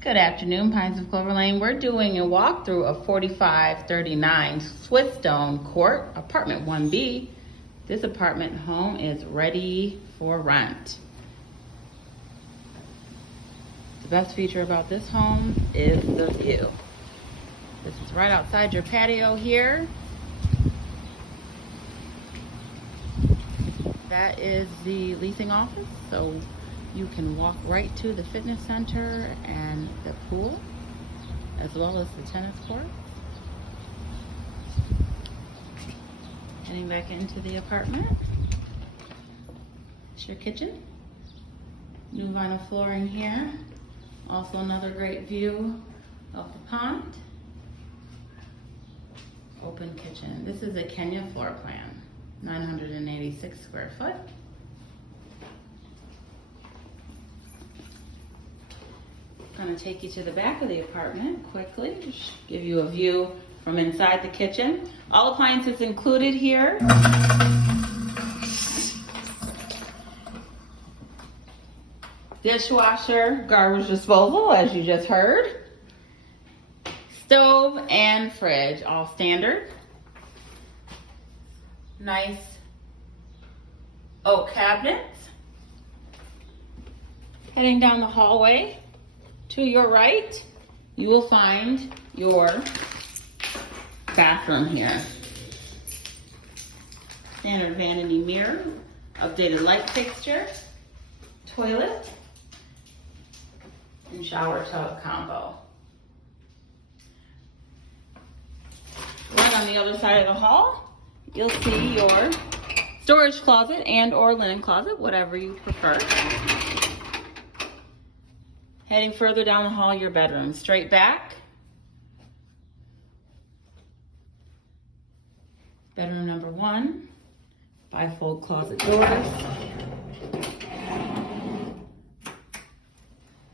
Good afternoon, Pines of Clover Lane. We're doing a walkthrough of 4539 Swiss Stone Court, apartment 1B. This apartment home is ready for rent. The best feature about this home is the view. This is right outside your patio here. That is the leasing office, so you can walk right to the fitness center and the pool, as well as the tennis courts. Heading back into the apartment. It's your kitchen. New vinyl flooring here. Also another great view of the pond. Open kitchen. This is a Kenya floor plan. 986 square foot. I'm going to take you to the back of the apartment quickly, just give you a view from inside the kitchen. All appliances included here. Dishwasher, garbage disposal, as you just heard. Stove and fridge, all standard. Nice oak cabinets. Heading down the hallway, to your right, you will find your bathroom here. Standard vanity mirror, updated light fixture, toilet, and shower tub combo. Right on the other side of the hall, you'll see your storage closet and or linen closet, whatever you prefer. Heading further down the hall, your bedroom. Straight back. Bedroom number 1. Bifold closet doors.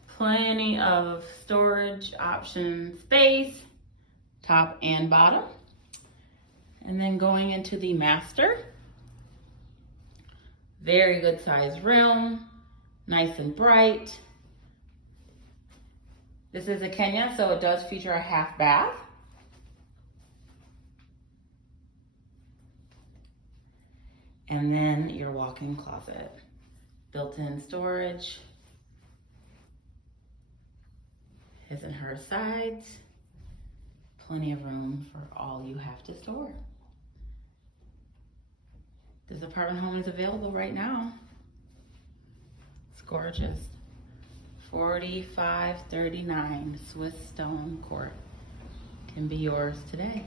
Plenty of storage option space, top and bottom. And then going into the master. Very good sized room, nice and bright. This is a Kenya, so it does feature a half bath. And then your walk-in closet. Built-in storage. His and her sides. Plenty of room for all you have to store. This apartment home is available right now. It's gorgeous. 4539 Swiss Stone Court can be yours today.